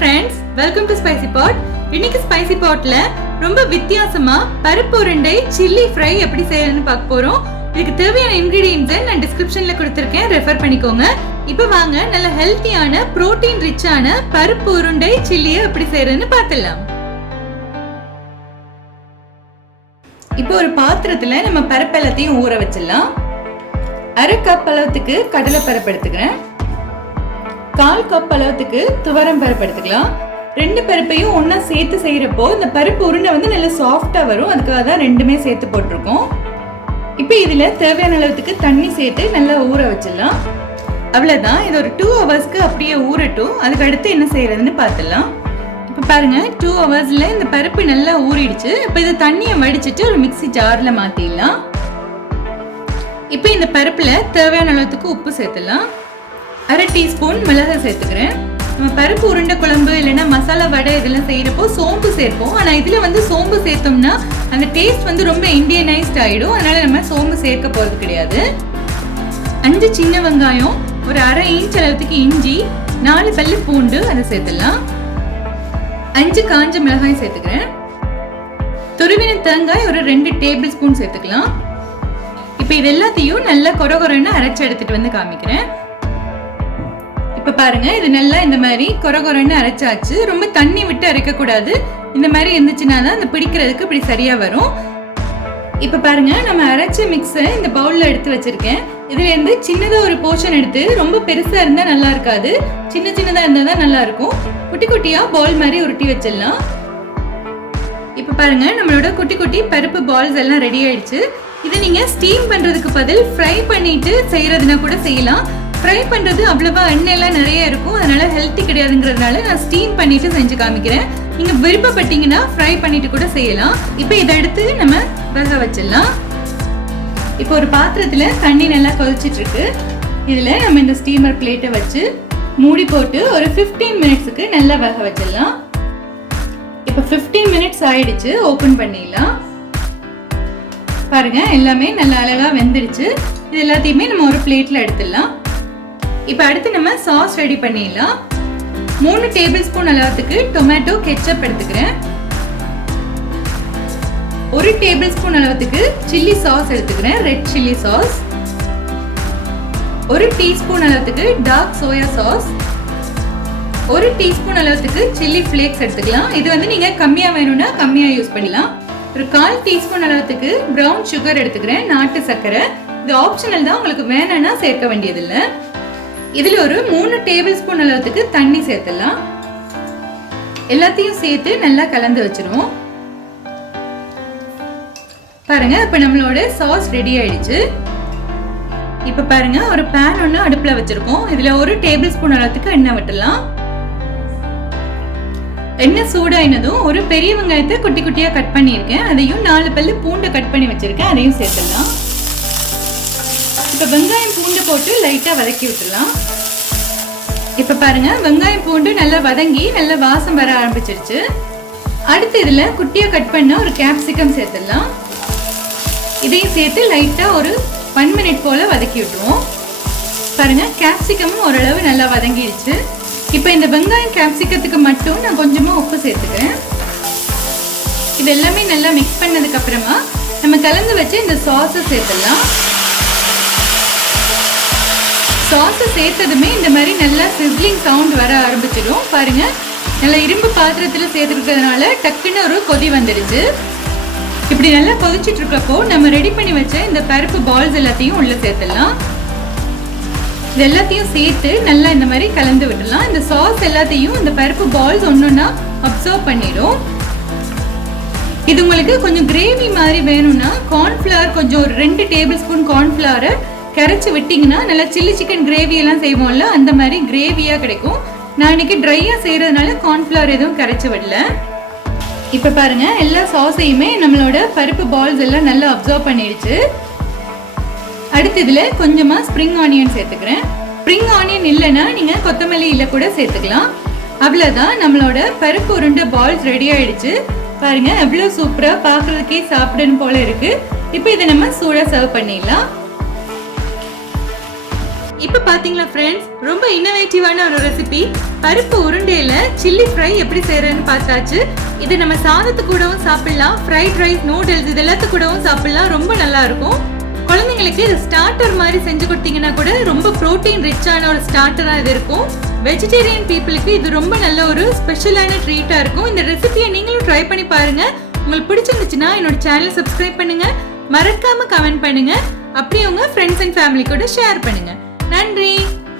friends, welcome to Spicypot. இன்னைக்கு Spicypotல ரொம்ப வித்தியாசமா பருப்பு உருண்டை சில்லி ஃப்ரை எப்படி செய்யறதுன்னு பார்க்க போறோம். இதுக்கு தேவையான ingredients நான் descriptionல கொடுத்திருக்கேன், ரெஃபர் பண்ணிக்கோங்க. இப்போ வாங்க நல்ல ஹெல்தியான புரோட்டீன் ரிச்சான பருப்பு உருண்டை சில்லியை எப்படி செய்யறதுன்னு பார்த்துடலாம். இப்போ ஒரு பாத்திரத்துல நம்ம பருப்பு எல்லாத்தையும் ஊற வச்சிடலாம். 1/2 கப் அளவுக்கு கடலை பருப்பு எடுத்துக்கிறேன். 1/4 கப் அளவுக்கு துவரம் பருப்பு எடுத்துக்கலாம். 2 பருப்பையும் ஒண்ணா சேர்த்து செய்யறப்போ இந்த பருப்பு உருண்டை வந்து நல்ல சாஃப்டா வரும். அதுக்காக தான் ரெண்டுமே சேர்த்து போட்டிருக்கோம். இப்போ இதுல தேவையான அளவுக்கு தண்ணி சேர்த்து நல்லா ஊற வச்சிடலாம். அவ்வளவுதான். இது ஒரு 2 ஹவர்ஸ்க்கு அப்படியே ஊறட்டும். அதுக்கு அடுத்து என்ன செய்யறதுன்னு பார்த்துடலாம். இப்போ பாருங்க 2 ஹவர்ஸ்ல இந்த பருப்பு நல்லா ஊறிடுச்சு. இப்போ இதை தண்ணியை வடிச்சிட்டு ஒரு மிக்ஸி ஜார்ல மாத்திடலாம். இப்போ இந்த பருப்புல தேவையான அளவுக்கு உப்பு சேர்த்துடலாம். 1/2 டீஸ்பூன் மிளகு சேர்த்துக்கிறேன். நம்ம பருப்பு உருண்டை குழம்பு இல்லைன்னா மசாலா வடை இதெல்லாம் செய்யறப்போ சோம்பு சேர்ப்போம். ஆனா இதுல வந்து சோம்பு சேர்த்தோம்னா அந்த டேஸ்ட் வந்து ரொம்ப இந்தியனைஸ்ட் ஆயிடும். அதனால நம்ம சோம்பு சேர்க்க போறது கிடையாது. 5 சின்ன வெங்காயம், ஒரு 1/2 இன்ச் அளவுக்கு இஞ்சி, 4 பல்லு பூண்டு அதை சேர்த்துடலாம். 5 காஞ்ச மிளகாய் சேர்த்துக்கிறேன். துருவின தேங்காய் ஒரு 2 டேபிள் ஸ்பூன் சேர்த்துக்கலாம். இப்ப இது எல்லாத்தையும் நல்லா கொரகொரன்னு அரைச்சு எடுத்துட்டு வந்து காமிக்கிறேன். இப்ப பாருங்க, இது நல்லா இந்த மாதிரி கொரகொரன்னு அரைச்சாச்சு. ரொம்ப தண்ணி விட்டு அரைக்க கூடாது. இந்த மாதிரி இருந்துச்சுன்னா தான் அந்த பிடிக்கிறதுக்கு இப்படி சரியா வரும். இப்ப பாருங்க, நம்ம அரைச்ச மிக்ஸை இந்த பவுல்ல எடுத்து வச்சிருக்கேன். இதுல இருந்து சின்னதா ஒரு போர்ஷன் எடுத்து, ரொம்ப பெருசா இருந்தா நல்லா இருக்காது, சின்ன சின்னதா இருந்தா தான் நல்லா இருக்கும். குட்டி குட்டியா பால் மாதிரி உருட்டி வச்சிடலாம். இப்ப பாருங்க, நம்மளோட குட்டி குட்டி பருப்பு பால்ஸ் எல்லாம் ரெடி ஆயிடுச்சு. இதை நீங்க ஸ்டீம் பண்றதுக்கு பதில் ஃப்ரை பண்ணிட்டு செய்யறதுனா கூட செய்யலாம். ஃப்ரை பண்றது அவ்வளவா எண்ணெய் எல்லாம் நிறைய இருக்கும், அதனால ஹெல்த்தி கிடையாதுங்கிறதுனால நான் ஸ்டீம் பண்ணிட்டு செஞ்சு காமிக்கிறேன். நீங்க விருப்பப்பட்டீங்கன்னா ஃப்ரை பண்ணிட்டு கூட செய்யலாம். இப்போ இதை எடுத்து நம்ம வேக வச்சிடலாம். இப்போ ஒரு பாத்திரத்துல தண்ணி நல்லா கொதிச்சிட்டு இருக்கு. இதுல நம்ம இந்த ஸ்டீமர் பிளேட்டை வச்சு மூடி போட்டு ஒரு 15 மினிட்ஸுக்கு நல்லா வேக வச்சிடலாம். இப்போ 15 மினிட்ஸ் ஆயிடுச்சு. ஓபன் பண்ணிடலாம். பாருங்க, எல்லாமே நல்லா அழகா வெந்துடுச்சு. இது எல்லாத்தையுமே நம்ம ஒரு பிளேட்ல எடுத்துடலாம். இப்போ அடுத்து நம்ம சாஸ் ரெடி பண்ணிடலாம். 3 டேபிள் ஸ்பூன் அளவுக்கு டொமேட்டோ கெச்சப் எடுத்துக்கிறேன். 1 டேபிள் ஸ்பூன் அளவுக்கு சில்லி சாஸ் எடுத்துக்கிறேன், ரெட் சில்லி சாஸ். 1 டீஸ்பூன் அளவுக்கு டார்க் சோயா சாஸ். 1 டீஸ்பூன் அளவுக்கு சில்லி ஃபிளேக்ஸ் எடுத்துக்கலாம். இது வந்து நீங்க கம்மியா வேணும்னா கம்மியா யூஸ் பண்ணலாம். ஒரு 1/4 டீஸ்பூன் அளவுக்கு பிரவுன் சுகர் எடுத்துக்கிறேன், நாட்டு சர்க்கரை. இது ஆப்ஷனல் தான், உங்களுக்கு வேணும்னா சேர்க்க வேண்டியதில்லை. இதுல ஒரு 3 டேபிள் ஸ்பூன் அளவுக்கு தண்ணி சேர்த்துடலாம். எல்லாத்தையும் சேர்த்து நல்லா கலந்து வச்சிருவோம். பாருங்க, இப்ப நம்மளோட சாஸ் ரெடி ஆயிடுச்சு. இப்ப பாருங்க, ஒரு பேன் ஒண்ணு அடுப்புல வச்சிருக்கோம். இதுல 1 டேபிள் ஸ்பூன் அளவுக்கு எண்ணெய் விட்டுலாம். எண்ணெய் சூடாயினதும் ஒரு பெரிய வெங்காயத்தை குட்டி குட்டியா கட் பண்ணியிருக்கேன், அதையும் 4 பல்லு பூண்டை கட் பண்ணி வச்சிருக்கேன், அதையும் சேர்த்துடலாம். இப்ப வெங்காயம் பூண்டு போட்டு லைட்டா வதக்கி விட்டுலாம். இப்ப பாருங்க, வெங்காயம் பூண்டு நல்லா வதங்கி நல்ல வாசம் வர ஆரம்பிச்சிருச்சு. அடுத்து இதுல குட்டியா கட் பண்ண ஒரு கேப்சிகம் சேர்த்துடலாம். இதையும் சேர்த்து லைட்டா ஒரு 1 மினிட் போல வதக்கி விட்டுருவோம். பாருங்க, கேப்சிகமும் ஓரளவு நல்லா வதங்கிடுச்சு. இப்போ இந்த வெங்காயம் கேப்சிகத்துக்கு மட்டும் நான் கொஞ்சமா உப்பு சேர்த்துக்கிறேன். இது எல்லாமே நல்லா மிக்ஸ் பண்ணதுக்கு அப்புறமா நம்ம கலந்து வச்சு இந்த சாஸை சேர்த்துடலாம். சாஸை சேர்த்ததுமே இந்த மாதிரி நல்லா சிஸ்லிங் சவுண்ட் வர ஆரம்பிச்சிடும். பாருங்க, நல்லா இரும்பு பாத்திரத்தில் சேர்த்துருக்கிறதுனால டக்குன்னு ஒரு கொதி வந்துடுச்சு. இப்படி நல்லா கொதிச்சுட்டு இருக்கப்போ நம்ம ரெடி பண்ணி வச்ச இந்த பருப்பு பால்ஸ் எல்லாத்தையும் உள்ள சேர்த்துடலாம். இது எல்லாத்தையும் சேர்த்து நல்லா இந்த மாதிரி கலந்து விடலாம். இந்த சாஸ் எல்லாத்தையும் இந்த பருப்பு பால்ஸ் ஒன்னொன்னா அப்சர்வ் பண்ணிடும். இது உங்களுக்கு கொஞ்சம் கிரேவி மாதிரி வேணும்னா கார்ன்ஃபிளவர் கொஞ்சம் ஒரு 2 டேபிள் ஸ்பூன் கார்ன்ஃபிளவரை கரைச்சி விட்டீங்கன்னா நல்லா சில்லி சிக்கன் கிரேவி எல்லாம் செய்வோம்ல, அந்த மாதிரி கிரேவியா கிடைக்கும். நான் இன்னைக்கு ட்ரையா செய்யறதுனால கார்ன்ஃபிளவர் எதுவும் கரைச்சி விடல. இப்ப பாருங்க, எல்லா சாஸையுமே நம்மளோட பருப்பு பால்ஸ் எல்லாம் நல்லா அப்சர்வ் பண்ணிடுச்சு. அடுத்து இதுல கொஞ்சமா ஸ்ப்ரிங் ஆனியன் சேர்த்துக்கிறேன். ஸ்ப்ரிங் ஆனியன் இல்லைன்னா நீங்க கொத்தமல்லி இலை கூட சேர்த்துக்கலாம். அவ்வளவுதான், நம்மளோட பருப்பு உருண்டை பால்ஸ் ரெடி ஆயிடுச்சு. பாருங்க, எவ்வளவு சூப்பரா பாக்குறதுக்கே சாப்பிடணும் போல இருக்கு. இப்போ இதை நம்ம சூடா சர்வ் பண்ணிடலாம். இப்ப பாத்தீங்களா ஃப்ரெண்ட்ஸ், ரொம்ப இன்னோவேட்டிவான ஒரு ரெசிபி பருப்பு உருண்டையில சில்லி ஃப்ரை எப்படி செய்யறதுன்னு பார்த்தாச்சு. இது நம்ம சாதத்து கூடவும் சாப்பிடலாம், ஃப்ரைட் ரைஸ், நூடுல்ஸ் இது எல்லாத்து கூடவும் சாப்பிடலாம். ரொம்ப நல்லா இருக்கும். குழந்தைங்களுக்கு இது ஸ்டார்டர் மாதிரி செஞ்சு கொடுத்தீங்கன்னா கூட ரொம்ப ப்ரோட்டீன் ரிச்சான ஒரு ஸ்டார்டரா இது இருக்கும். வெஜிடேரியன் பீப்புளுக்கு இது ரொம்ப நல்ல ஒரு ஸ்பெஷலான ட்ரீட்டா இருக்கும். இந்த ரெசிபியை நீங்களும் ட்ரை பண்ணி பாருங்க. உங்களுக்கு பிடிச்சிருந்துச்சுன்னா என்னோட சேனலை சப்ஸ்கிரைப் பண்ணுங்க, மறக்காம கமெண்ட் பண்ணுங்க, அப்படியே உங்க ஃப்ரெண்ட்ஸ் அண்ட் ஃபேமிலி கூட ஷேர் பண்ணுங்க. நன்றி.